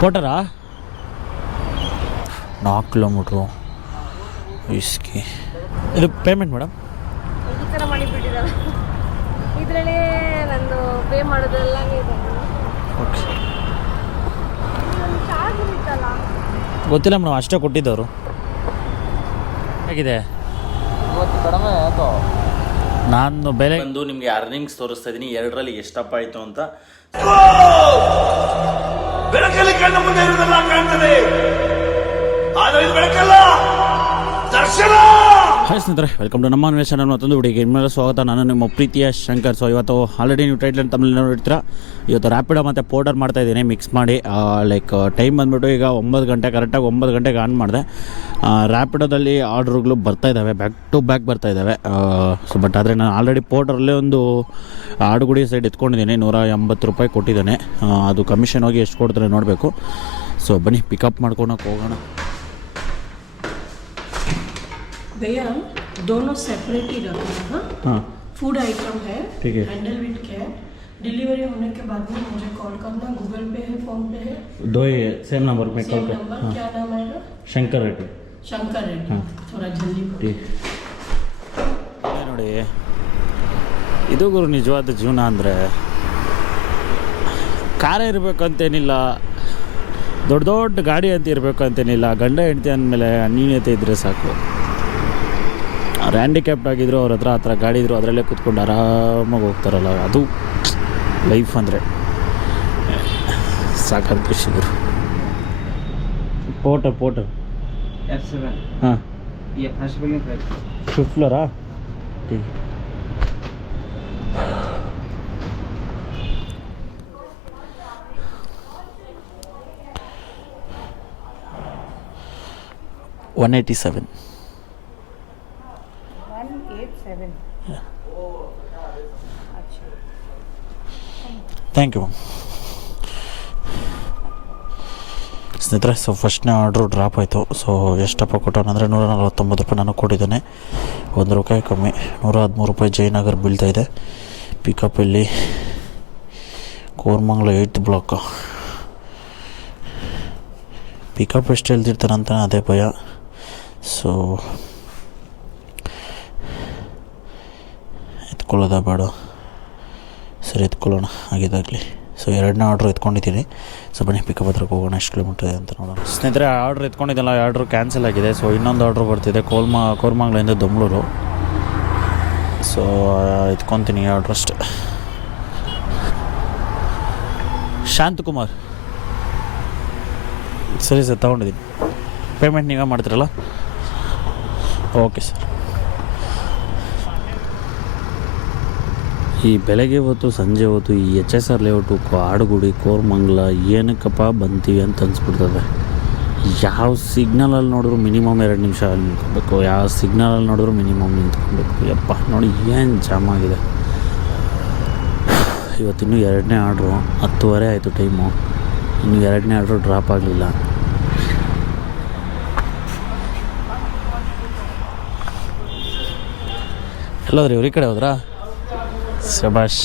ಕೊಟ್ಟರಾ ನಾಲ್ಕು ಕಿಲೋಮೀಟ್ರು. ಇಸ್ಕಿ ಇದು payment madam? ಈ ಥರ ಮಾಡಿಬಿಟ್ಟಿದ್ದಾರೆ ಇದರಲ್ಲಿ ನಂದು ಪೇ ಮಾಡೋದೆಲ್ಲ ಇದೆ ಓಕೆ ಚಾರ್ಜ್ ಇತ್ತಲ್ಲ ಗೊತ್ತಿಲ್ಲ ಮೇಡಮ್ ಅಷ್ಟೇ ಕೊಟ್ಟಿದ್ದವರು. ಹೇಗಿದೆ? ಇವತ್ತು ಕಡಿಮೆ ಆಯ್ತು ನಾನು ಬೆಲೆ ಬಂದು ನಿಮಗೆ ಅರ್ನಿಂಗ್ಸ್ ತೋರಿಸ್ತಾ ಇದ್ದೀನಿ ಎರಡರಲ್ಲಿ ಎಷ್ಟಪ್ಪ ಆಯಿತು ಅಂತ. ಬೆಳಕಲ್ಲಿ ಕಣ್ಣು ಮುಂದೆ ಇರುವುದೆಲ್ಲ ಕಾಣ್ತದೆ. ಆದರೆ ಇದು ಬೆಳಕಲ್ಲ. ಹಾಯ್ ಸ್ನೇಹಿತರೆ ವೆಲ್ಕಮ್ ಟು ನಮ್ಮ ಅನ್ವೇಷಣ ಮತ್ತೊಂದು ಹುಡುಗಿ ನಿಮ್ಮೆಲ್ಲ ಸ್ವಾಗತ. ನಾನು ನಿಮ್ಮ ಪ್ರೀತಿಯ ಶಂಕರ್. ಸೊ ಇವತ್ತು ಆಲ್ರೆಡಿ ನೀವು ಟೈಟ್ಲ್ ತಮ್ಮಲ್ಲಿ ನೋಡಿರ್ತೀರ ಇವತ್ತು ರ್ಯಾಪಿಡೋ ಮತ್ತು ಪೌಡರ್ ಮಾಡ್ತಾ ಇದ್ದೀನಿ ಮಿಕ್ಸ್ ಮಾಡಿ. ಲೈಕ್ ಟೈಮ್ ಬಂದುಬಿಟ್ಟು ಈಗ ಒಂಬತ್ತು ಗಂಟೆ ಕರೆಕ್ಟಾಗಿ ಒಂಬತ್ತು ಗಂಟೆಗೆ ಆನ್ ಮಾಡಿದೆ. ರ್ಯಾಪಿಡೋದಲ್ಲಿ ಆರ್ಡ್ರುಗಳು ಬರ್ತಾ ಇದ್ದಾವೆ ಬ್ಯಾಕ್ ಟು ಬ್ಯಾಕ್ ಬರ್ತಾ ಇದ್ದಾವೆ ಸೊ ಬಟ್ ಆದರೆ ನಾನು ಆಲ್ರೆಡಿ ಪೌಡರಲ್ಲೇ ಒಂದು ಆಡುಗುಡಿ ಸೈಡ್ ಎತ್ಕೊಂಡಿದ್ದೀನಿ ನೂರ ಎಂಬತ್ತು ರೂಪಾಯಿ ಕೊಟ್ಟಿದ್ದಾನೆ. ಅದು ಕಮಿಷನ್ ಹೋಗಿ ಎಷ್ಟು ಕೊಡ್ತಾರೆ ನೋಡಬೇಕು. ಸೊ ಬನ್ನಿ ಪಿಕಪ್ ಮಾಡ್ಕೊಳಕ್ಕೆ ಹೋಗೋಣ. भैया दोनों सेपरेट ही रखना हाँ ಹಾಂ फूड आइटम है ठीक है। हैंडल विथ कैब डिलीवरी होने के बाद में मुझे कॉल करना गूगल पे है फोन पे है दो ही सेम नंबर में सेम नंबर क्या नाम आएगा ಶಂಕರ್ ರೆಡ್ಡಿ शंकर रेड्डी हाँ। थोड़ा जल्दी बोलो। ನೋಡಿ ಇದು ಗುರು ನಿಜವಾದ ಜೀವನ ಅಂದರೆ ಕಾರ ಇರಬೇಕಂತೇನಿಲ್ಲ ದೊಡ್ಡ ದೊಡ್ಡ ಗಾಡಿ ಅಂತ ಇರಬೇಕು ಅಂತೇನಿಲ್ಲ ಗಂಡ ಹೆಂಡತಿ ಅಂದಮೇಲೆ ಅನ್ಯೂನ್ಯತೆ ಇದ್ದರೆ ಸಾಕು ಯಾರು ಹ್ಯಾಂಡಿಕ್ಯಾಪ್ಟ್ ಆಗಿದ್ರು ಅವ್ರ ಹತ್ರ ಆ ಥರ ಗಾಡಿ ಇದ್ರು ಅದರಲ್ಲೇ ಕೂತ್ಕೊಂಡು ಆರಾಮಾಗಿ ಹೋಗ್ತಾರಲ್ಲ ಅದು ಲೈಫ್ ಅಂದರೆ. ಸಾಕಾದ ಕೃಷಿಗರು ಪೋಟರ್ ಪೋಟರ್ ಹಾಂ. Fifth flora one eighty seven thank you ಸ್ನೇಹಿತರೆ ಸೊ ಫಸ್ಟ್ನೇ ಆರ್ಡ್ರು ಡ್ರಾಪ್ ಆಯಿತು. ಸೊ ಎಷ್ಟಪ್ಪ ಕೊಟ್ಟವನು ಅಂದರೆ ನೂರ ನಲವತ್ತೊಂಬತ್ತು ರೂಪಾಯಿ ನಾನು ಕೊಟ್ಟಿದ್ದೇನೆ. ಒಂದು ರೂಪಾಯಿ ಕಮ್ಮಿ ನೂರ ಹದಿಮೂರು ರೂಪಾಯಿ ಜಯನಗರ್ ಬೀಳ್ತಾ ಇದೆ. ಪಿಕಪ್ ಇಲ್ಲಿ ಕೋರ್ಮಂಗ್ಲ ಏಯ್ತ್ ಬ್ಲಾಕ್ ಪಿಕಪ್ ಎಷ್ಟು ಹೇಳ್ತಿರ್ತಾರಂತ ಅದೇ ಭಯ. ಸೊ ಎತ್ಕೊಳ್ಳೋದ ಬೇಡ. ಸರಿ, ಎತ್ಕೊಳ್ಳೋಣ. ಆಗಿದ್ದಾಗಲಿ ಸೊ ಎರಡನೇ ಆರ್ಡ್ರ್ ಎತ್ಕೊಂಡಿದ್ದೀನಿ. ಸೊ ಬನ್ನಿ ಪಿಕಪ್ ಹತ್ರಕ್ಕೆ ಹೋಗೋಣ. ಎಷ್ಟು ಕಿಲೋಮೀಟ್ರ್ ಇದೆ ಅಂತ ನೋಡೋಣ. ಸ್ನೇಹಿತರೆ ಆರ್ಡ್ರ್ ಎತ್ಕೊಂಡಿದ್ದೆಲ್ಲ ಆರ್ಡ್ರ್ ಕ್ಯಾನ್ಸಲ್ ಆಗಿದೆ. ಸೊ ಇನ್ನೊಂದು ಆರ್ಡ್ರ್ ಬರ್ತಿದೆ, ಕೋಲ್ಮಾ, ಕೋರ್ಮಂಗ್ಲಿಂದ ದೊಮ್ಳೂರು ಸೊ ಎತ್ಕೊತೀನಿ ಆರ್ಡ್ರ್ ಅಷ್ಟೆ. ಶಾಂತಕುಮಾರ್ ಸರಿ ಸರ್, ತೊಗೊಂಡಿದ್ದೀನಿ. ಪೇಮೆಂಟ್ ನೀವೇ ಮಾಡ್ತೀರಲ್ಲ? ಓಕೆ ಸರ್ ಈ ಬೆಳಗ್ಗೆ ಹೊತ್ತು, ಸಂಜೆ ಹೊತ್ತು ಈ H S R layout Kadugodi, Koramangala ಏನಕ್ಕಪ್ಪ ಬಂತೀವಿ ಅಂತ ಅನ್ಸ್ಬಿಡ್ತದೆ. ಯಾವ ಸಿಗ್ನಲಲ್ಲಿ ನೋಡಿದ್ರು ಮಿನಿಮಮ್ ಎರಡು ನಿಮಿಷ ಅಲ್ಲಿ ನಿಂತ್ಕೊಬೇಕು. ಯಾವ ಸಿಗ್ನಲಲ್ಲಿ ನೋಡಿದ್ರು ಮಿನಿಮಮ್ ನಿಂತ್ಕೊಬೇಕು. ಯಪ್ಪ, ನೋಡಿ ಏನು ಜಾಮ್ ಆಗಿದೆ. ಇವತ್ತಿನ್ನೂ ಎರಡನೇ ಆರ್ಡ್ರು ಹತ್ತುವರೆ ಆಯಿತು ಟೈಮು ಇನ್ನು ಎರಡನೇ ಆರ್ಡ್ರು ಡ್ರಾಪ್ ಆಗಲಿಲ್ಲ. ಎಲ್ಲೋದ್ರಿ ಇವ್ರ ಈ ಕಡೆ ಹೋದ್ರಾ? ಶಬಾಷ್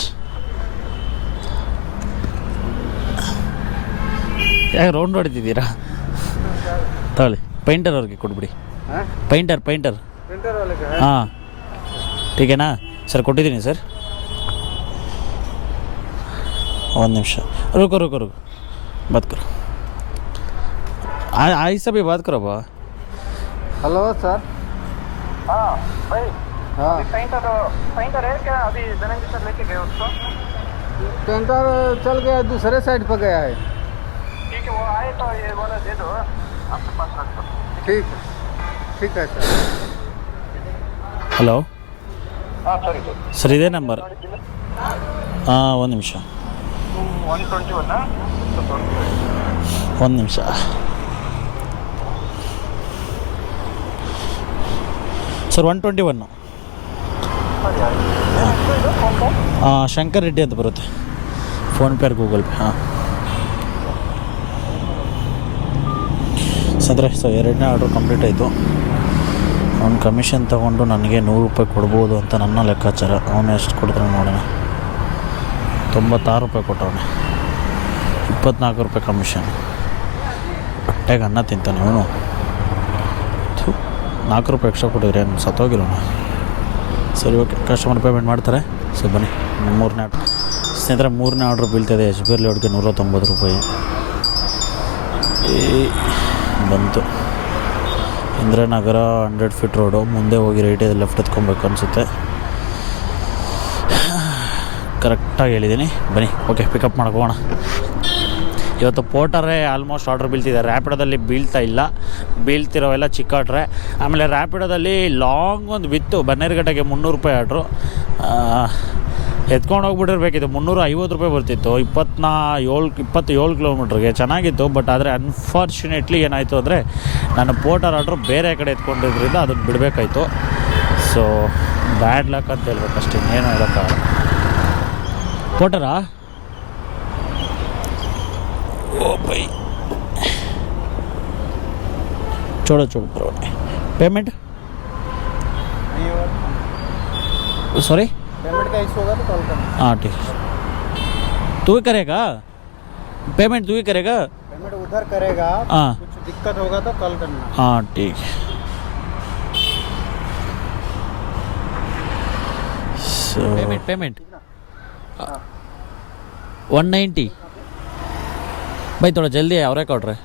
ಯಾಕೆ ರೌಂಡ್ ಹೊಡಿತಿದ್ದೀರಾ ತಗೊಳ್ಳಿ ಪೈಂಟರ್ ಅವ್ರಿಗೆ ಕೊಟ್ಬಿಡಿ ಪೈಂಟರ್ ಪೈಂಟರ್ प्रिंटर वाले का ಹಾಂ ಟೀಕೆನಾ ಸರ್ ಕೊಟ್ಟಿದ್ದೀನಿ ಸರ್ ಒಂದು ನಿಮಿಷ रुको रुको रुको बात करो आ- ऐसा भी बात करो बा हेलो सर हाँ भाई हाँ पेंटर पेंटर है क्या अभी धनंजय सर लेके गए उसको पेंटर चल गया दूसरे साइड पर गया है ठीक है वो आए तो ये बोला दे दो आपके पास रख दो ठीक है ठीक है सर ಹಲೋ हाँ सॉरी सर ಸರ್ ಇದೇ ನಂಬರ್ ಹಾಂ ಒಂದು ನಿಮಿಷ वन ट्वेंटी वन ಒಂದು ನಿಮಿಷ ಸರ್ ಒನ್ ಟ್ವೆಂಟಿ ಒನ್ನು ಹಾಂ Shankar Reddy ಅಂತ ಬರುತ್ತೆ. ಫೋನ್ಪೇ ಗೂಗಲ್ ಪೇ ಹಾಂ. ಸಂದ್ರೆ ಸೊ ಎರಡನೇ ಆರ್ಡ್ರ್ ಕಂಪ್ಲೀಟ್ ಆಯಿತು. ಅವ್ನು ಕಮಿಷನ್ ತೊಗೊಂಡು ನನಗೆ ನೂರು ರೂಪಾಯಿ ಕೊಡ್ಬೋದು ಅಂತ ನನ್ನ ಲೆಕ್ಕಾಚಾರ. ಅವನು ಎಷ್ಟು ಕೊಡ್ತಾನೆ ನೋಡೋಣ. ತೊಂಬತ್ತಾರು ರೂಪಾಯಿ ಕೊಟ್ಟವನೆ. ಇಪ್ಪತ್ನಾಲ್ಕು ರೂಪಾಯಿ ಕಮಿಷನ್ ಹೊಟ್ಟೆಗೆ ಅನ್ನ ತಿಂತಾನೆ ಅವನು ನಾಲ್ಕು ರೂಪಾಯಿ ಎಕ್ಸ್ಟ್ರಾ ಕೊಟ್ಟಿದ್ರೆ ಏನು ಸತ್ತೋಗಿರೋಣ ಸರಿ, ಓಕೆ. ಕಸ್ಟಮರ್ ಪೇಮೆಂಟ್ ಮಾಡ್ತಾರೆ. ಸೊ ಬನ್ನಿ. ಮೂರನೇ ಆರ್ಡ್ರ್. ಸ್ನೇಹಿತರೆ, ಮೂರನೇ ಆರ್ಡ್ರ್ ಬೀಳ್ತದೆ. ಎಚ್ ಬಿ ಲೇಔಟ್ಗೆ ನೂರ ತೊಂಬತ್ತು ರೂಪಾಯಿ. ಬಂತು. Indiranagar hundred feet road. ಮುಂದೆ ಹೋಗಿ ರೈಟ್ ಲೆಫ್ಟ್ ಎತ್ಕೊಬೇಕು ಅನಿಸುತ್ತೆ. ಕರೆಕ್ಟಾಗಿ ಹೇಳಿದ್ದೀನಿ. ಬನ್ನಿ, ಓಕೆ ಪಿಕಪ್ ಹೋಗೋಣ ಇವತ್ತು ಪೋಟರೇ ಆಲ್ಮೋಸ್ಟ್ ಆರ್ಡ್ರ್ ಬೀಳ್ತಿದೆ. ರ್ಯಾಪಿಡೋದಲ್ಲಿ ಬೀಳ್ತಾ ಇಲ್ಲ. ಬೀಳ್ತಿರೋವೆಲ್ಲ ಚಿಕ್ಕ ಆರ್ಡ್ರೆ ಆಮೇಲೆ ರ್ಯಾಪಿಡೋದಲ್ಲಿ ಲಾಂಗ್ ಒಂದು ಬಿತ್ತು. ಬನ್ನೇರುಘಟ್ಟೆಗೆ ಮುನ್ನೂರು ರೂಪಾಯಿ ಆರ್ಡ್ರು ಎತ್ಕೊಂಡು ಹೋಗ್ಬಿಟ್ಟಿರ್ಬೇಕಿತ್ತು. ಮುನ್ನೂರ ಐವತ್ತು ರೂಪಾಯಿ ಬರ್ತಿತ್ತು. ಇಪ್ಪತ್ತ್ನಾ ಏಳು, ಇಪ್ಪತ್ತೇಳು ಕಿಲೋಮೀಟ್ರಿಗೆ. ಚೆನ್ನಾಗಿತ್ತು ಬಟ್ ಆದರೆ ಅನ್ಫಾರ್ಚುನೇಟ್ಲಿ ಏನಾಯಿತು ಅಂದರೆ, ನಾನು ಪೋಟರ್ ಆರ್ಡ್ರು ಬೇರೆ ಕಡೆ ಎತ್ಕೊಂಡಿದ್ರಿಂದ ಅದನ್ನು ಬಿಡಬೇಕಾಯ್ತು. ಸೊ ಬ್ಯಾಡ್ ಲಕ್ ಅಂತ ಹೇಳ್ಬೇಕಷ್ಟೇ. ಏನು ಹೇಳೋಕ್ಕಾಗಲ್ಲ. ಪೋಟರಾ ओ भाई। छोड़ो छोड़ो बरो पेमेंट सॉरी पेमेंट का इशू होगा तो कॉल करना। हाँ ठीक तू ही करेगा? पेमेंट तू ही करेगा? पेमेंट उधर करेगा। हाँ। कुछ दिक्कत होगा तो कॉल करना। हाँ ठीक है। Payment payment one ninety. By ಥೋಡ ಜಲ್ದಿ ಅವರೇ ಕೊಡ್ರಿ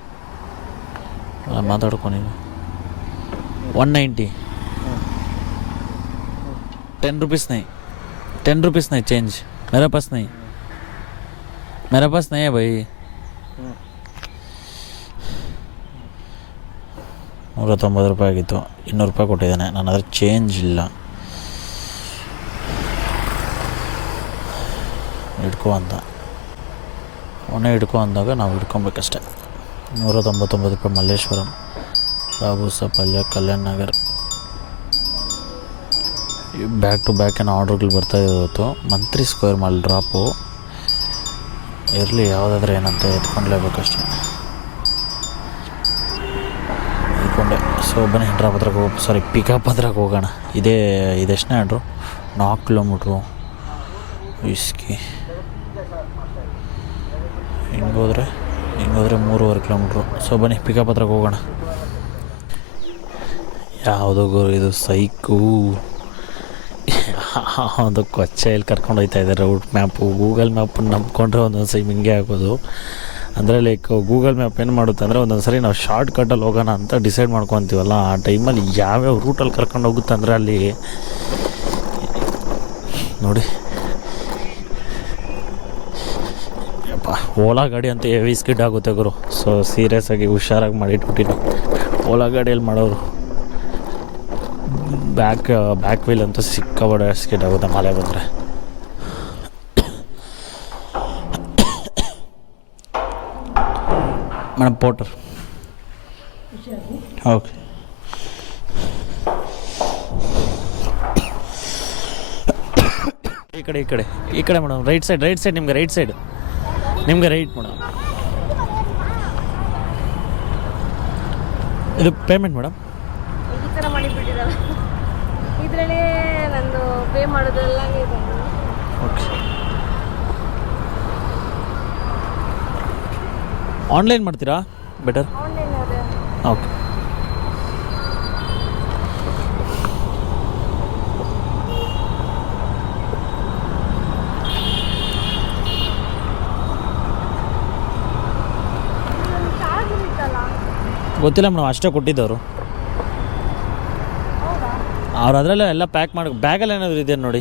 ಮಾತಾಡ್ಕೊಂಡಿನಿ ಒನ್ ನೈಂಟಿ टेन रुपीस नहीं टेन रुपीस नहीं चेंज मेरे पास नहीं मेरे पास नहीं है भाई ನೂರ ತೊಂಬತ್ತು ರೂಪಾಯಿ ಆಗಿತ್ತು ಇನ್ನೂರು ರೂಪಾಯಿ ಕೊಟ್ಟಿದ್ದಾನೆ ನನ್ನ ಹತ್ರ ಚೇಂಜ್ ಇಲ್ಲ ಹಿಡ್ಕೊ ಅಂತ ಅವನೇ ಹಿಡ್ಕೊ ಅಂದಾಗ ನಾವು ಹಿಡ್ಕೊಬೇಕಷ್ಟೆ. ನೂರ ತೊಂಬತ್ತೊಂಬತ್ತು ರೂಪಾಯಿ Malleshwaram Babu Palya, Kalyan Nagar. Back to back ಏನೋ ಆರ್ಡ್ರ್ಗಳು ಬರ್ತಾ ಇವತ್ತು ಮಂತ್ರಿ ಸ್ಕ್ವೇರ್ ಮಾಲ್ ಡ್ರಾಪು ಇರಲಿ, ಯಾವುದಾದ್ರೂ ಏನಂತ ಎತ್ಕೊಂಡ್ಲೇಬೇಕಷ್ಟೆ. ಇಟ್ಕೊಂಡೆ ಸೊ ಬನ್ನಿ ಡ್ರಾಪ್ ಹತ್ರಕ್ಕೆ ಹೋಗಿ. ಸಾರಿ ಪಿಕಪ್ ಹತ್ರಕ್ಕೆ ಹೋಗೋಣ. ಇದೇ, ಇದೆಷ್ಟನೇ ಆರ್ಡ್ರು? ನಾಲ್ಕು ಕಿಲೋಮೀಟ್ರು. ಇಸ್ಕಿ ಹಿಂಗೋದ್ರೆ ಹಿಂಗೋದ್ರೆ ಮೂರುವರೆ ಕಿಲೋಮೀಟ್ರು ಸೊ ಬನ್ನಿ ಪಿಕಪ್ ಹತ್ರಕ್ಕೆ ಹೋಗೋಣ. ಯಾವುದೋ ಗುರು, ಇದು ಸೈಕು. ಒಂದು ಕೊಚ್ಚೆಯಲ್ಲಿ ಕರ್ಕೊಂಡು ಹೋಗ್ತಾ ಇದ್ದಾರೆ ರೂಟ್ ಮ್ಯಾಪು ಗೂಗಲ್ ಮ್ಯಾಪ್ ನಂಬ್ಕೊಂಡ್ರೆ ಒಂದೊಂದು ಸರಿ ಹಿಂಗೆ ಆಗೋದು. ಅಂದರೆ ಲೈಕ್ ಗೂಗಲ್ ಮ್ಯಾಪ್ ಏನು ಮಾಡುತ್ತೆ ಅಂದರೆ, ಒಂದೊಂದು ಸರಿ ನಾವು ಶಾರ್ಟ್ ಕಟ್ಟಲ್ಲಿ ಹೋಗೋಣ ಅಂತ ಡಿಸೈಡ್ ಮಾಡ್ಕೊತೀವಲ್ಲ, ಆ ಟೈಮಲ್ಲಿ ಯಾವ್ಯಾವ ರೂಟಲ್ಲಿ ಕರ್ಕೊಂಡು ಹೋಗುತ್ತೆ ಅಂದರೆ ಅಲ್ಲಿ ನೋಡಿ. ಓಲಾ ಗಾಡಿ ಅಂತ ಹೆವಿ ಸ್ಕಿಡ್ ಆಗುತ್ತೆ ಗುರು. ಸೊ ಸೀರಿಯಸ್ ಆಗಿ ಹುಷಾರಾಗಿ ಮಾಡಿಟ್ಬಿಟ್ಟಿದ್ದು. ಓಲಾ ಗಾಡಿಯಲ್ಲಿ ಮಾಡೋರು ಬ್ಯಾಕ್ ಬ್ಯಾಕ್ ವೀಲ್ ಅಂತೂ ಸಿಕ್ಕಬಡ ಸ್ಕಿಡ್ ಆಗುತ್ತೆ ಮಳೆ ಬಂದರೆ. ಮೇಡಮ್ ಪೋಟರ್ ಓಕೆ ಈ ಕಡೆ ಈ ಕಡೆ ಈ ಕಡೆ madam right side right side ನಿಮ್ಗೆ ರೈಟ್ ಸೈಡ್ ನಿಮ್ಗೆ ರೈಟ್ ಮೇಡಮ್? ಇದು ಪೇಮೆಂಟ್ ಮೇಡಮ್? ಈ ಥರ ಮಾಡಿಬಿಟ್ಟಿರಲ್ಲ ಇದರಲ್ಲೇ ನಂದು ಪೇ ಮಾಡೋದೆಲ್ಲ ಇದೆ ಓಕೆ ಆನ್ಲೈನ್ ಮಾಡ್ತೀರಾ? ಬೆಟರ್ ಆನ್ಲೈನ್ ಓಕೆ ಚಾರ್ಜ್ ಇತ್ತಲ್ಲ ಗೊತ್ತಿಲ್ಲ ಮೇಡಮ್, ಅಷ್ಟೇ ಕೊಟ್ಟಿದ್ದವರು. ಅವ್ರು ಅದರಲ್ಲೇ ಎಲ್ಲ ಪ್ಯಾಕ್ ಮಾಡಿ ಬ್ಯಾಗಲ್ಲಿ ಏನಾದರೂ ಇದೆ ನೋಡಿ?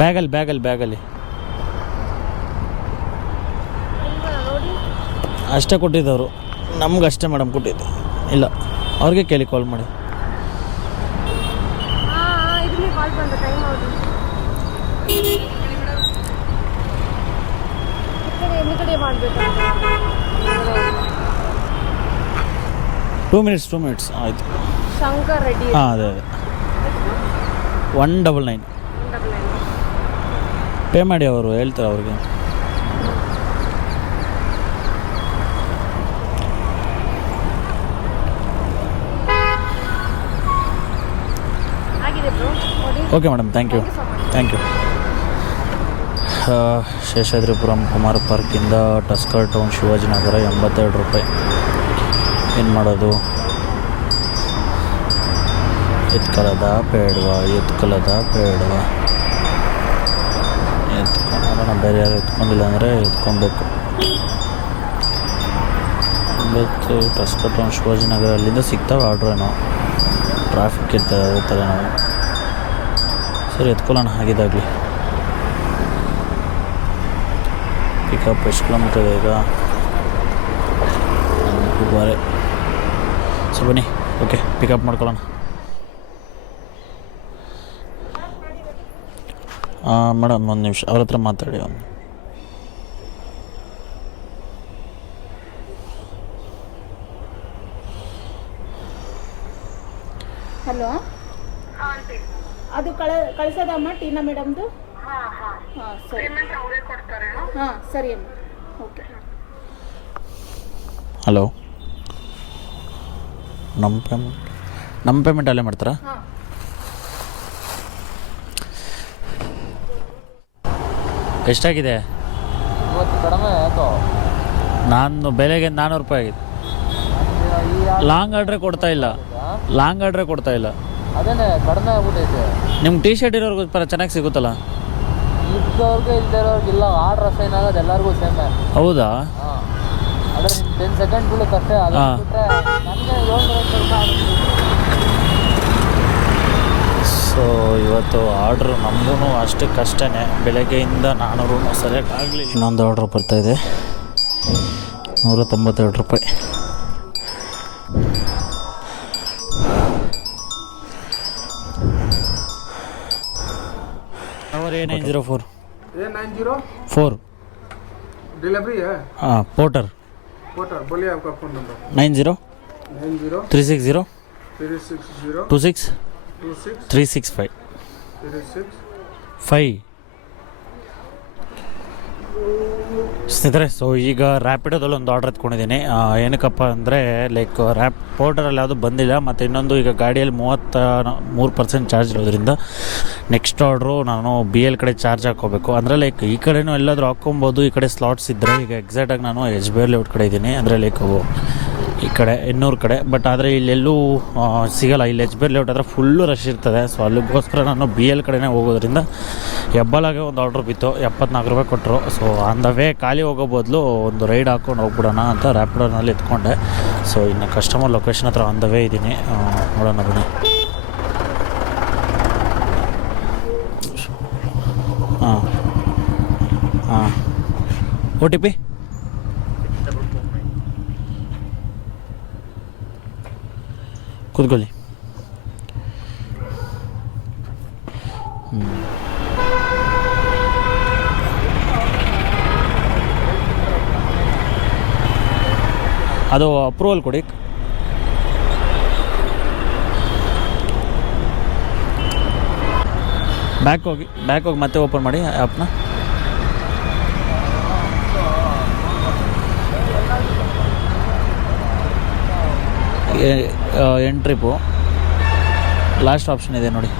ಬ್ಯಾಗಲ್ಲಿ ಬ್ಯಾಗಲ್ಲಿ ಬ್ಯಾಗಲ್ಲಿ ಅಷ್ಟೇ ಕೊಟ್ಟಿದ್ದವರು. ನಮ್ಗೆ ಅಷ್ಟೇ ಮೇಡಮ್ ಕೊಟ್ಟಿದ್ದು. ಇಲ್ಲ, ಅವ್ರಿಗೆ ಕೇಳಿ ಕಾಲ್ ಮಾಡಿ. ಮಾಡಬೇಕು? ಟೂ ಮಿನಿಟ್ಸ್ ಟೂ ಮಿನಿಟ್ಸ್ ಆಯಿತು. ಶಂಕರ್ ರೆಡ್ಡಿ. ಹಾಂ ಅದೇ ಅದೇ. ಒನ್ ಡಬಲ್ ನೈನ್ ಪೇ ಮಾಡಿ ಅವರು ಹೇಳ್ತಾರೆ ಅವ್ರಿಗೆ. Okay madam thank you Thank you. Thank you Seshadripuram Kumar ಪಾರ್ಕಿಂದ Tasker Town Shivajinagar ಎಂಬತ್ತೆರಡು ರೂಪಾಯಿ. ಏನು ಮಾಡೋದು? ಎತ್ಕಲದ ಬೇಡವಾ ಎತ್ಕಲದ ಬೇಡವಾ ನಾನು ಬೇರೆ ಯಾರು ಎತ್ಕೊಂಡಿಲ್ಲ ಅಂದರೆ ಎತ್ಕೊಬೇಕು. ಇವತ್ತು ಟಸ್ಕರ್ ಟೌನ್ ಶಿವಾಜಿನಗರ ಅಲ್ಲಿಂದ ಸಿಗ್ತಾವೆ ಆರ್ಡ್ರೇನೋ ಟ್ರಾಫಿಕ್ ಇರ್ತದೆ ಅದೇ ಥರ ನಾವು. ಸರಿ, ಎತ್ಕೊಳ್ಳೋಣ, ಹಾಗಿದ್ದಾಗಲಿ. ಪಿಕಪ್ ಎಷ್ಟು ಕಿಲೋಮೀಟರ್ ಈಗ? ಸರಿ ಸೊ ಬನ್ನಿ. ಓಕೆ ಪಿಕಪ್ ಮಾಡ್ಕೊಳ್ಳೋಣ. ಮೇಡಮ್ ಒಂದು ನಿಮಿಷ. ಅವ್ರ ಹತ್ರ ಮಾತಾಡಿ ಒಂದು ಹಲೋ? ಅದು ಕಳ ಕಳಿಸೋದಮ್ಮ ಟೀನಾ ಮೇಡಮ್ದು? ಹಾಂ ಸರಿ. ಹಾಂ ಸರಿ ಅಮ್ಮ. ಓಕೆ ಹಲೋ ನಮ್ಮ ಪೇಮೆಂಟ್ ನಮ್ಮ ಪೇಮೆಂಟ್ ಅಲ್ಲೇ ಮಾಡ್ತಾರಾ? ಹಾಂ. ಎಷ್ಟಾಗಿದೆ? ಇವತ್ತು ಕಡಿಮೆ ಯಾಕೋ ನಾನು ಬೆಲೆಗೆ ನಾನ್ನೂರು ರೂಪಾಯಿ ಆಗಿದೆ ಲಾಂಗ್ ಆರ್ಡ್ರೆ ಕೊಡ್ತಾ ಇಲ್ಲ. ಲಾಂಗ್ ಆರ್ಡ್ರೆ ಕೊಡ್ತಾ ಇಲ್ಲ. ಅದೇನೆ ಕಡಿಮೆ ಆಗ್ಬಿಟ್ಟೈತೆ. ನಿಮ್ಗೆ ಟಿ ಶರ್ಟ್ ಇರೋರ್ಗು ಪರ ಚೆನ್ನಾಗಿ ಸಿಗುತ್ತಲ್ಲ? ಇದ್ದವ್ರಿಗೆ ಇಲ್ದಿರೋರ್ಗಿಲ್ಲ ಆರ್ಡ್ರ್ ಅಸೈನ್ ಆಗೋದು ಎಲ್ಲರಿಗೂ ಸೇಮ್ ಹೌದಾ? ನಿಮ್ಗೆ ಟೆನ್ ಸೆಕೆಂಡ್ ಬೀಳುತ್ತೆ ಅಷ್ಟೇ ಅದು ಬಿಟ್ಟರೆ ನನಗೆ ಏಳ್ನೂರ ರೂಪಾಯಿ ಸೊ ಇವತ್ತು ಆರ್ಡ್ರು ನಮಗೂ ಅಷ್ಟಕ್ಕಷ್ಟೇ ಬೆಳಗ್ಗೆಯಿಂದ ನಾನೂರು ಸೆಲೆಕ್ಟ್ ಆಗಲಿ ಇನ್ನೊಂದು ಆರ್ಡ್ರ್ ಬರ್ತಾಯಿದೆ ನೂರ ತೊಂಬತ್ತೆರಡು ರೂಪಾಯಿ. Zero four. A nine zero? Four. Delivery है? हाँ पोर्टर। पोर्टर बोलिए आपका phone number. Nine zero. Nine zero. Three six zero. Three six zero. Two six. Two six. Three six five. Three six. Five. ಸ್ನೇಹಿತರೆ so ಈಗ ರ್ಯಾಪಿಡೋದಲ್ಲಿ ಒಂದು order ಎತ್ಕೊಂಡಿದ್ದೀನಿ. ಏನಕ್ಕಪ್ಪ ಅಂದರೆ ಲೈಕ್ ರ್ಯಾಪ್ ಪೋರ್ಟರಲ್ಲಿ ಯಾವುದು ಬಂದಿಲ್ಲ, ಮತ್ತು ಇನ್ನೊಂದು ಈಗ ಗಾಡಿಯಲ್ಲಿ ಮೂವತ್ತ, ಮೂರು ಪರ್ಸೆಂಟ್ ಚಾರ್ಜ್ ಇರೋದ್ರಿಂದ ನೆಕ್ಸ್ಟ್ ಆರ್ಡ್ರು ನಾನು ಬಿ ಎಲ್ ಕಡೆ ಚಾರ್ಜ್ ಹಾಕ್ಕೋಬೇಕು. ಅಂದರೆ ಲೈಕ್ ಈ ಕಡೆನೂ ಎಲ್ಲಾದರೂ ಹಾಕ್ಕೊಬೋದು, ಈ ಕಡೆ ಸ್ಲಾಟ್ಸ್ ಇದ್ದರೆ ಈಗ ಎಕ್ಸಾಕ್ಟಾಗಿ ನಾನು ಎಚ್ ಬಿ ಎಲ್ ಕಡೆ ಇದ್ದೀನಿ. ಅಂದರೆ ಲೈಕ್ ಈ ಕಡೆ, ಇನ್ನೂರು ಕಡೆ. ಬಟ್ ಆದರೆ ಇಲ್ಲೆಲ್ಲೂ ಸಿಗಲ್ಲ. ಇಲ್ಲಿ ಎಚ್ ಬಿ ಎಲ್ ಲೇಔಟ್ ಹತ್ರ ಫುಲ್ಲು ರಶ್ ಇರ್ತದೆ. ಸೊ ಅಲ್ಲಿಗೋಸ್ಕರ ನಾನು ಬಿ ಎಲ್ ಕಡೆನೇ ಹೋಗೋದ್ರಿಂದ ಹೆಬ್ಬಲಾಗೆ ಒಂದು ಆರ್ಡ್ರ್ ಬಿತ್ತು. ಎಪ್ಪತ್ನಾಲ್ಕು ರೂಪಾಯಿ ಕೊಟ್ಟರು ಸೊ ಆನ್ ದ ವೇ ಖಾಲಿ ಹೋಗೋ ಬದಲು ಒಂದು ರೈಡ್ ಹಾಕ್ಕೊಂಡು ಹೋಗ್ಬಿಡೋಣ ಅಂತ ರ್ಯಾಪಿಡೋನಲ್ಲಿ ಎತ್ಕೊಂಡೆ ಸೊ ಇನ್ನು ಕಸ್ಟಮರ್ ಲೊಕೇಶನ್ ಹತ್ರ ಆನ್ ದ ವೇ ಇದ್ದೀನಿ. ನೋಡೋಣ ಬನ್ನಿ. ಹಾಂ ಹಾಂ ಓ ಟಿ ಪಿ ಕೂತ್ಕೊಳ್ಳಿ. ಅದು ಅಪ್ರೂವಲ್ ಕೊಡಿ. ಬ್ಯಾಕ್ ಹೋಗಿ ಬ್ಯಾಕ್ ಹೋಗಿ ಮತ್ತೆ ಓಪನ್ ಮಾಡಿ ಆ್ಯಪ್ನ ಎಂಟ್ರಿಪು. ಲಾಸ್ಟ್ ಆಪ್ಷನ್ ಇದೆ ನೋಡಿ.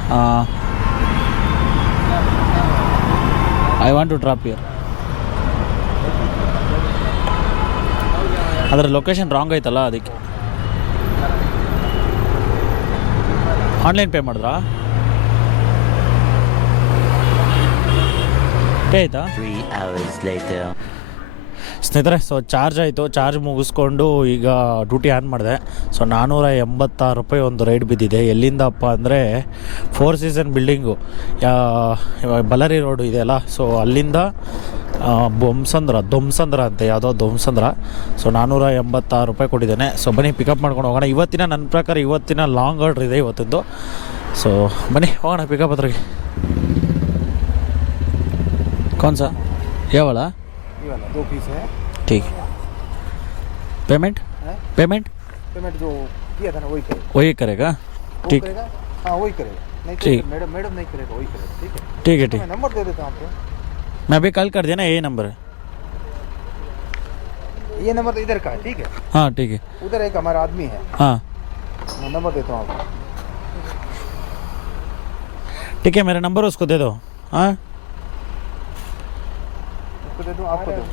I want to drop here ಅದರ ಲೊಕೇಶನ್ ರಾಂಗ್ ಐತಲ್ಲ ಅದಕ್ಕೆ. ಆನ್ಲೈನ್ ಪೇ ಮಾಡಿದ್ರಾ? ಪೇ ಆಯ್ತಾ? ಸ್ನೇಹಿತರೆ ಸೊ ಚಾರ್ಜ್ ಆಯಿತು. ಚಾರ್ಜ್ ಮುಗಿಸ್ಕೊಂಡು ಈಗ ಡ್ಯೂಟಿ ಆನ್ ಮಾಡಿದೆ. ಸೊ ನಾನ್ನೂರ ಎಂಬತ್ತಾರು ರೂಪಾಯಿ ಒಂದು ರೈಡ್ ಬಿದ್ದಿದೆ. ಎಲ್ಲಿಂದಪ್ಪ ಅಂದರೆ four season building Bellary road ಇದೆಲ್ಲ ಸೊ ಅಲ್ಲಿಂದ ಬೊಮ್ಸಂದ್ರ, ದೊಮ್ಸಂದ್ರ ಅಂತ ಯಾವುದೋ ದೊಮ್ಸಂದ್ರ. ಸೊ ನಾನ್ನೂರ ಎಂಬತ್ತಾರು ರೂಪಾಯಿ ಕೊಟ್ಟಿದ್ದೇನೆ. ಸೊ ಬನ್ನಿ ಪಿಕಪ್ ಮಾಡ್ಕೊಂಡು ಹೋಗೋಣ. ಇವತ್ತಿನ ನನ್ನ ಪ್ರಕಾರ ಇವತ್ತಿನ ಲಾಂಗ್ ಆರ್ಡ್ರ್ ಇದೆ ಇವತ್ತಿಂದು. ಸೊ ಬನ್ನಿ, ಹೋಗೋಣ ಪಿಕಪ್ ಹತ್ರಗೆ ಕೌನ್ಸ ಯಾವಳ? वाला दो पीस है। ठीक। पेमेंट हैं? पेमेंट पेमेंट जो किया था ना वही करेगा। वही करेगा। ठीक। हाँ वही करेगा। नहीं तो ठीक। मैडम मैडम नहीं करेगा वही करेगा। ठीक है। ठीक है ठीक। मैं नंबर दे देता हूँ आपको। मैं अभी कल कर दिया ना यही नंबर है। ये नंबर तो इधर का है ठीक है? हाँ ठीक है। उधर एक हमारा आदमी है। हाँ। मैं नंबर देता हूँ आपको। ठीक है मेरा नंबर उसको दे दो। हाँ? इसको दे दूँ आपको दूँ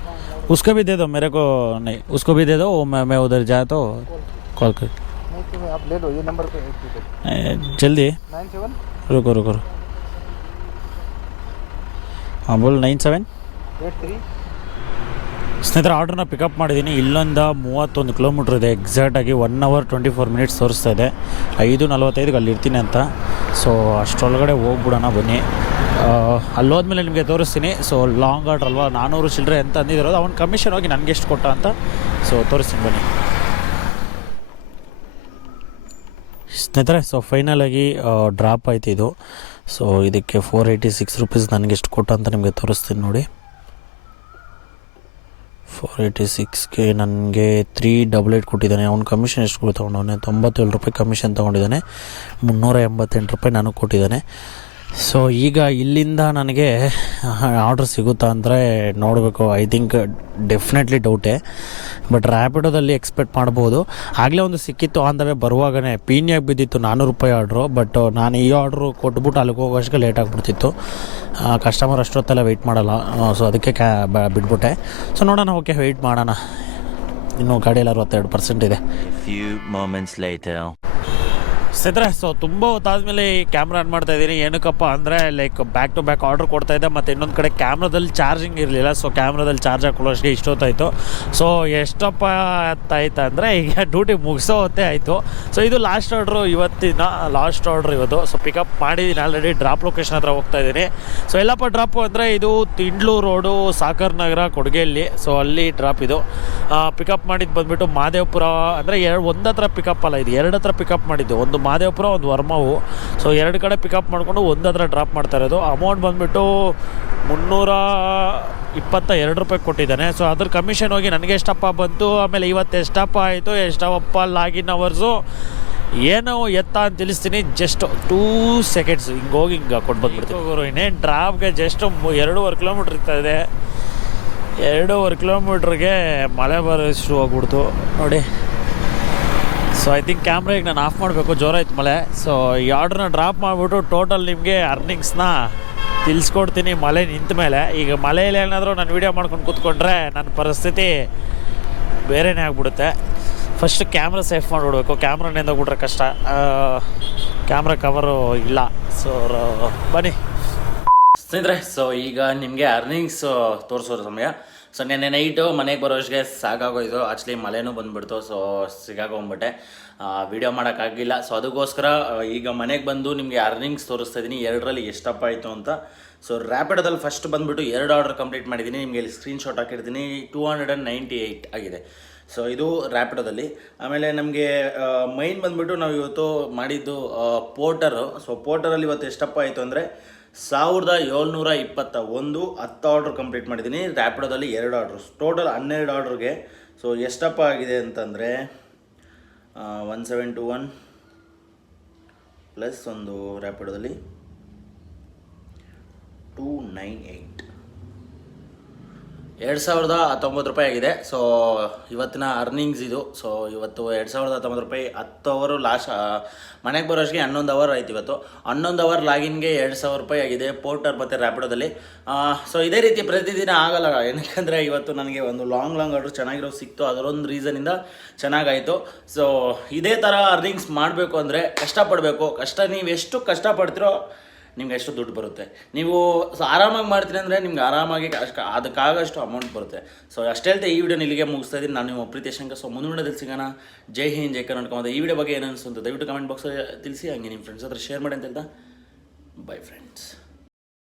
उसको भी दे दो मेरे को नहीं उसको भी दे दो वो मैं मैं उधर जाए तो कॉल कर नहीं तो मैं आप ले लो ये नंबर पे एक दे दो ए, जल्दी नाइन सेवन रुको रुको रुको ಹಾಂ ಬೋಲ್ ನೈನ್ ಸೆವೆನ್ एट थ्री ಸ್ನೇಹಿತರೆ ಆರ್ಡ್ರನ್ನ ಪಿಕಪ್ ಮಾಡಿದ್ದೀನಿ ಇಲ್ಲಿಂದ ಮೂವತ್ತೊಂದು ಕಿಲೋಮೀಟ್ರ್ ಇದೆ ಎಕ್ಸಾಕ್ಟಾಗಿ one hour twenty four minutes ತೋರಿಸ್ತಾ ಇದೆ ಐದು ನಲ್ವತ್ತೈದಕ್ಕೆ ಅಲ್ಲಿ ಇರ್ತೀನಿ ಅಂತ ಸೊ ಅಷ್ಟರೊಳಗಡೆ ಹೋಗ್ಬಿಡೋಣ ಬನ್ನಿ ಆ, ಅಲ್ಲಿ ಹೋದ್ಮೇಲೆ ನಿಮಗೆ ತೋರಿಸ್ತೀನಿ. ಸೊ ಲಾಂಗ್ ಆರ್ಡ್ರ್ ಅಲ್ವಾ? ನಾನ್ನೂರು ಚಿಲ್ಲರೆ ಅಂತ ಅಂದಿರೋದು ಅವ್ನು ಕಮಿಷನ್ ಹೋಗಿ ನನಗೆ ಎಷ್ಟು ಕೊಟ್ಟ ಅಂತ. ಸೊ ತೋರಿಸ್ತೀನಿ ಬನ್ನಿ. ಸ್ನೇಹಿತರೆ ಸೊ ಫೈನಲಾಗಿ ಡ್ರಾಪ್ ಆಯ್ತು ಇದು. ಸೊ ಇದಕ್ಕೆ ಫೋರ್ ಏಯ್ಟಿ ಸಿಕ್ಸ್ ರುಪೀಸ್ ನನಗೆ ಎಷ್ಟು ಕೊಟ್ಟ ಅಂತ ನಿಮಗೆ ತೋರಿಸ್ತೀನಿ ನೋಡಿ. ಫೋರ್ ಏಯ್ಟಿ ಸಿಕ್ಸ್ಗೆ ನನಗೆ ತ್ರೀ ಡಬಲ್ ಏಯ್ಟ್ ಕೊಟ್ಟಿದ್ದಾನೆ. ಅವ್ನು ಕಮಿಷನ್ ಎಷ್ಟು ತೊಗೊಂಡವನೆ ತೊಂಬತ್ತೇಳು ರೂಪಾಯಿ ಕಮಿಷನ್ ತೊಗೊಂಡಿದ್ದಾನೆ. ಮುನ್ನೂರ ಎಂಬತ್ತೆಂಟು ರೂಪಾಯಿ ನನಗೆ ಕೊಟ್ಟಿದ್ದಾನೆ. ಸೊ ಈಗ ಇಲ್ಲಿಂದ ನನಗೆ ಆರ್ಡ್ರ್ ಸಿಗುತ್ತಾ ಅಂದರೆ ನೋಡಬೇಕು. ಐ ಥಿಂಕ್ ಡೆಫಿನೆಟ್ಲಿ ಡೌಟೇ ಬಟ್ ರ್ಯಾಪಿಡೋದಲ್ಲಿ ಎಕ್ಸ್ಪೆಕ್ಟ್ ಮಾಡ್ಬೋದು. ಆಗಲೇ ಒಂದು ಸಿಕ್ಕಿತ್ತು ಆನ್ ದ ವೇ ಬರುವಾಗನೇ. ಪೀನ್ಯಾಗಿ ಬಿದ್ದಿತ್ತು ನಾನ್ನೂರು ರೂಪಾಯಿ ಆರ್ಡ್ರು ಬಟ್ ನಾನು ಈ ಆರ್ಡ್ರು ಕೊಟ್ಬಿಟ್ಟು ಅಲ್ಲಿಗೆ ಹೋಗೋಷ್ಟಕ್ಕೆ ಲೇಟ್ ಆಗಿಬಿಡ್ತಿತ್ತು. ಕಸ್ಟಮರ್ ಅಷ್ಟೊತ್ತೆಲ್ಲ ವೆಯ್ಟ್ ಮಾಡಲ್ಲ. ಸೊ ಅದಕ್ಕೆ ಕ್ಯಾ ಬಿಟ್ಬಿಟ್ಟೆ. ಸೊ ನೋಡೋಣ ಓಕೆ ವೆಯ್ಟ್ ಮಾಡೋಣ. ಇನ್ನು ಗಾಡಿಯಲ್ಲಿ ಅರವತ್ತೆರಡು ಪರ್ಸೆಂಟ್ ಇದೆ. ಸ್ನೇಹಿತರೆ ಸೊ ತುಂಬ ಹೊತ್ತಾದ್ಮೇಲೆ ಕ್ಯಾಮ್ರಾ ಆನ್ ಮಾಡ್ತಾ ಇದ್ದೀನಿ. ಏನಕ್ಕಪ್ಪ ಅಂದರೆ like back to back order ಕೊಡ್ತಾ ಇದ್ದೆ ಮತ್ತು ಇನ್ನೊಂದು ಕಡೆ ಕ್ಯಾಮ್ರಾದಲ್ಲಿ ಚಾರ್ಜಿಂಗ್ ಇರಲಿಲ್ಲ ಸೊ ಕ್ಯಾಮ್ರಾದಲ್ಲಿ ಚಾರ್ಜ್ ಹಾಕೊಳ್ಳೋಷ್ಟಿಗೆ ಇಷ್ಟೊತ್ತಾಯಿತು. ಸೊ ಎಷ್ಟಪ್ಪ ಆಯ್ತು ಅಂದರೆ, ಈಗ ಡ್ಯೂಟಿ ಮುಗಿಸೋ ಹೊತ್ತೇ ಆಯಿತು. ಸೊ ಇದು ಲಾಸ್ಟ್ ಆರ್ಡ್ರು ಇವತ್ತಿನ ಲಾಸ್ಟ್ ಆರ್ಡ್ರ್ ಇವತ್ತು. ಸೊ ಪಿಕಪ್ ಮಾಡಿದ್ದೀನಿ ಆಲ್ರೆಡಿ ಡ್ರಾಪ್ ಲೊಕೇಶನ್ ಹತ್ರ ಹೋಗ್ತಾ ಇದ್ದೀನಿ. ಸೊ ಎಲ್ಲಪ್ಪ ಡ್ರಾಪು ಅಂದರೆ, ಇದು ತಿಂಡ್ಲು ರೋಡು ಸಾಕರ್ ನಗರ ಕೊಡುಗೆಯಲ್ಲಿ ಸೊ ಅಲ್ಲಿ ಡ್ರಾಪ್ ಇದು. ಪಿಕಪ್ ಮಾಡಿದ್ದು ಬಂದುಬಿಟ್ಟು ಮಾದೇವಪುರ, ಅಂದರೆ, ಎರಡು, ಒಂದು ಹತ್ರ ಪಿಕಪ್ ಅಲ್ಲ, ಇದು ಎರಡು ಹತ್ರ ಪಿಕಪ್ ಮಾಡಿದ್ದು, ಒಂದು ಮಾದೇವಪುರ ಒಂದು ವರ್ಮವು. ಸೊ ಎರಡು ಕಡೆ ಪಿಕಪ್ ಮಾಡಿಕೊಂಡು ಒಂದು ಹತ್ರ ಡ್ರಾಪ್ ಮಾಡ್ತಾ ಇರೋದು. ಅಮೌಂಟ್ ಬಂದುಬಿಟ್ಟು ಮುನ್ನೂರ ಇಪ್ಪತ್ತ ಎರಡು ರೂಪಾಯಿ ಕೊಟ್ಟಿದ್ದಾನೆ. ಸೊ ಅದ್ರ ಕಮಿಷನ್ ಹೋಗಿ ನನಗೆ ಎಷ್ಟಪ್ಪ ಬಂತು, ಆಮೇಲೆ ಇವತ್ತು ಎಷ್ಟಪ್ಪ ಆಯಿತು, ಎಷ್ಟಪ್ಪ ಲಾಗಿನ್ ಅವರ್ಸು ಏನೋ ಎತ್ತ ಅಂತ ತಿಳಿಸ್ತೀನಿ ಜಸ್ಟ್ ಟೂ ಸೆಕೆಂಡ್ಸ್ ಹಿಂಗೆ ಹೋಗಿ ಹಿಂಗೆ ಕೊಟ್ಟು ಬಂದುಬಿಡ್ತೀವಿ ಇನ್ನೇನು ಡ್ರಾಪ್ಗೆ ಜಸ್ಟ್ ಎರಡೂವರೆ ಕಿಲೋಮೀಟ್ರ್ ಇರ್ತಾ ಇದೆ ಎರಡೂವರೆ ಕಿಲೋಮೀಟ್ರಿಗೆ ಮಳೆ ಬರೋ ಶುರು ಆಗ್ಬಿಡ್ತು. ನೋಡಿ. ಸೊ ಐ ಥಿಂಕ್ ಕ್ಯಾಮ್ರಾ ಈಗ ನಾನು ಆಫ್ ಮಾಡಬೇಕು. ಜೋರಾಯ್ತು ಮಳೆ. ಸೊ ಈ ಆರ್ಡ್ರನ್ನ ಡ್ರಾಪ್ ಮಾಡಿಬಿಟ್ಟು ಟೋಟಲ್ ನಿಮಗೆ ಅರ್ನಿಂಗ್ಸ್ನ ತಿಳಿಸ್ಕೊಡ್ತೀನಿ ಮಳೆ ನಿಂತ ಮೇಲೆ. ಈಗ ಮಳೆಯಲ್ಲಿ ಏನಾದರೂ ನಾನು ವೀಡಿಯೋ ಮಾಡ್ಕೊಂಡು ಕೂತ್ಕೊಂಡ್ರೆ ನನ್ನ ಪರಿಸ್ಥಿತಿ ಬೇರೆನೇ ಆಗ್ಬಿಡುತ್ತೆ. ಫಸ್ಟ್ ಕ್ಯಾಮ್ರಾ ಸೇಫ್ ಮಾಡಿಬಿಡ್ಬೇಕು. ಕ್ಯಾಮ್ರಾ ನೆಂದೋಗ್ಬಿಟ್ರೆ ಕಷ್ಟ. ಕ್ಯಾಮ್ರಾ ಕವರು ಇಲ್ಲ. ಸೊ ಬನ್ನಿ. ಸ್ನೇಹಿತರೆ ಸೊ ಈಗ ನಿಮಗೆ ಅರ್ನಿಂಗ್ಸ್ ತೋರಿಸೋರು ಸಮಯ. ಸೊ ನೆನ್ನೆ ನೈಟು ಮನೆಗೆ ಬರೋಷ್ಟಿಗೆ ಸಾಕಾಗೋಯ್ತು. ಆ್ಯಕ್ಚುಲಿ ಮಳೆನೂ ಬಂದ್ಬಿಡ್ತು. ಸೊ ಸಿಗಾಕೊಂಬಿಟ್ಟೆ ವಿಡಿಯೋ ಮಾಡೋಕ್ಕಾಗಿಲ್ಲ ಸೊ ಅದಕ್ಕೋಸ್ಕರ ಈಗ ಮನೆಗೆ ಬಂದು ನಿಮಗೆ ಅರ್ನಿಂಗ್ಸ್ ತೋರಿಸ್ತಾ ಇದ್ದೀನಿ ಎರಡರಲ್ಲಿ ಎಷ್ಟಪ್ಪ ಆಯಿತು ಅಂತ. ಸೊ ರ್ಯಾಪಿಡೋದಲ್ಲಿ ಫಸ್ಟ್ ಬಂದುಬಿಟ್ಟು ಎರಡು ಆರ್ಡರ್ ಕಂಪ್ಲೀಟ್ ಮಾಡಿದ್ದೀನಿ ನಿಮಗೆ ಇಲ್ಲಿ ಸ್ಕ್ರೀನ್ಶಾಟ್ ಹಾಕಿರ್ತೀನಿ. Two hundred and ninety eight ಆಗಿದೆ. ಸೊ ಇದು ರ್ಯಾಪಿಡೋದಲ್ಲಿ ಆಮೇಲೆ ನಮಗೆ ಮೈನ್ ಬಂದುಬಿಟ್ಟು ನಾವು ಇವತ್ತು ಮಾಡಿದ್ದು ಪೋರ್ಟರು ಸೊ ಪೋರ್ಟರಲ್ಲಿ ಇವತ್ತು ಎಷ್ಟಪ್ಪ ಆಯಿತು ಅಂದರೆ ಸಾವಿರದ ಏಳ್ನೂರ ಇಪ್ಪತ್ತ ಒಂದು ಹತ್ತು ಆರ್ಡ್ರ್ ಕಂಪ್ಲೀಟ್ ಮಾಡಿದ್ದೀನಿ. ರ್ಯಾಪಿಡೋದಲ್ಲಿ ಎರಡು ಆರ್ಡ್ರು ಟೋಟಲ್ ಹನ್ನೆರಡು ಆರ್ಡ್ರಿಗೆ ಸೊ ಎಷ್ಟಪ್ಪ ಆಗಿದೆ ಅಂತಂದರೆ one seven two one plus ಒಂದು ರ್ಯಾಪಿಡೋದಲ್ಲಿ ಟೂ ನೈನ್ ಏಯ್ಟ್ ಎರಡು ಸಾವಿರದ ಹತ್ತೊಂಬತ್ತು ರೂಪಾಯಿ ಆಗಿದೆ. ಸೊ ಇವತ್ತಿನ ಅರ್ನಿಂಗ್ಸ್ ಇದು. ಸೊ ಇವತ್ತು ಎರಡು ಸಾವಿರದ ಹತ್ತೊಂಬತ್ತು ರೂಪಾಯಿ ಹತ್ತು ಅವರು ಲಾಸ್ಟ್ ಮನೆಗೆ ಬರೋಷ್ಗೆ ಹನ್ನೊಂದು ಅವರ್ ಆಯ್ತು ಇವತ್ತು. ಹನ್ನೊಂದು ಅವರ್ ಲಾಗಿನ್ಗೆ ಎರಡು ಸಾವಿರ ರೂಪಾಯಿ ಆಗಿದೆ ಪೋರ್ಟರ್ ಮತ್ತು ರ್ಯಾಪಿಡೋದಲ್ಲಿ ಸೊ ಇದೇ ರೀತಿ ಪ್ರತಿದಿನ ಆಗಲ್ಲ. ಏನಕ್ಕಂದರೆ ಇವತ್ತು ನನಗೆ ಒಂದು ಲಾಂಗ್ ಲಾಂಗ್ ಆರ್ಡ್ರ್ ಚೆನ್ನಾಗಿರೋ ಸಿಕ್ತು. ಅದರೊಂದು ರೀಸನಿಂದ ಚೆನ್ನಾಗಾಯಿತು. ಸೊ ಇದೇ ಥರ ಅರ್ನಿಂಗ್ಸ್ ಮಾಡಬೇಕು ಅಂದರೆ ಕಷ್ಟಪಡಬೇಕು. ಕಷ್ಟ, ನೀವು ಎಷ್ಟು ಕಷ್ಟಪಡ್ತೀರೋ ನಿಮ್ಗೆ ಎಷ್ಟು ದುಡ್ಡು ಬರುತ್ತೆ? ನೀವು ಸೊ ಆರಾಮಾಗಿ ಮಾಡ್ತೀನಿ ಅಂದರೆ ನಿಮ್ಗೆ ಆರಾಮಾಗಿ ಅಷ್ಟು ಅದಕ್ಕಾಗಷ್ಟು ಅಮೌಂಟ್ ಬರುತ್ತೆ. ಸೊ ಅಷ್ಟೇ ಅಲ್ಲದೆ ಈ ವಿಡಿಯೋನ ಇಲ್ಲಿಗೆ ಮುಗಿಸ್ತಾ ಇದ್ದೀನಿ. ನಾನು ನಿಮ್ಮ ಪ್ರೀತಿ ಶಂಕರ್. ಸೊ ಮುಂದಿನ ವಿಡಿಯೋದಲ್ಲಿ ಸಿಗೋಣ. ಜೈ ಹಿಂದ್, ಜೈ ಕರ್ನಾಟಕ. ಮತ್ತು ಈ ವಿಡಿಯೋ ಬಗ್ಗೆ ಏನು ಅನಿಸುತ್ತೆ ದಯವಿಟ್ಟು ಕಮೆಂಟ್ ಬಾಕ್ಸಲ್ಲಿ ತಿಳಿಸಿ. ಹಂಗೆ ನಿಮ್ಮ ಫ್ರೆಂಡ್ಸ್ ಹತ್ರ ಶೇರ್ ಮಾಡಿ ಅಂತ ಹೇಳ್ತಾ. By friends